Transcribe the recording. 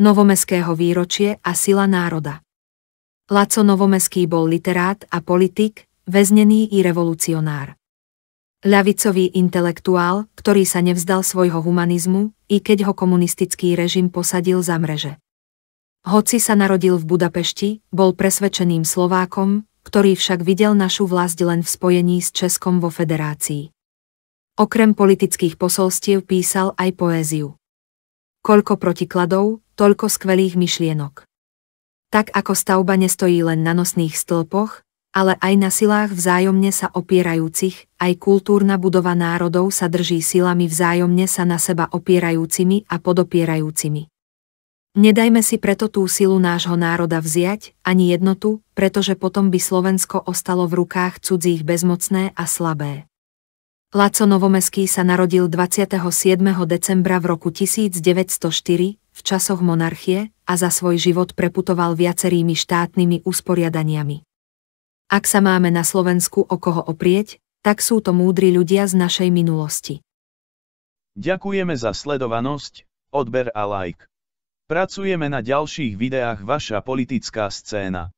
Novomeského výročie a sila národa. Laco Novomeský bol literát a politik, väznený i revolucionár. Ľavicový intelektuál, ktorý sa nevzdal svojho humanizmu, i keď ho komunistický režim posadil za mreže. Hoci sa narodil v Budapešti, bol presvedčeným Slovákom, ktorý však videl našu vlast len v spojení s Českom vo federácii. Okrem politických posolstiev písal aj poéziu. Koľko protikladov, toľko skvelých myšlienok. Tak ako stavba nestojí len na nosných stĺpoch, ale aj na silách vzájomne sa opierajúcich, aj kultúrna budova národov sa drží silami vzájomne sa na seba opierajúcimi a podopierajúcimi. Nedajme si preto tú silu nášho národa vziať, ani jednotu, pretože potom by Slovensko ostalo v rukách cudzích bezmocné a slabé. Laco Novomeský sa narodil 27. decembra v roku 1904, v časoch monarchie, a za svoj život preputoval viacerými štátnymi usporiadaniami. Ak sa máme na Slovensku o koho oprieť, tak sú to múdri ľudia z našej minulosti. Ďakujeme za sledovanosť, odber a like. Pracujeme na ďalších videách Vaša politická scéna.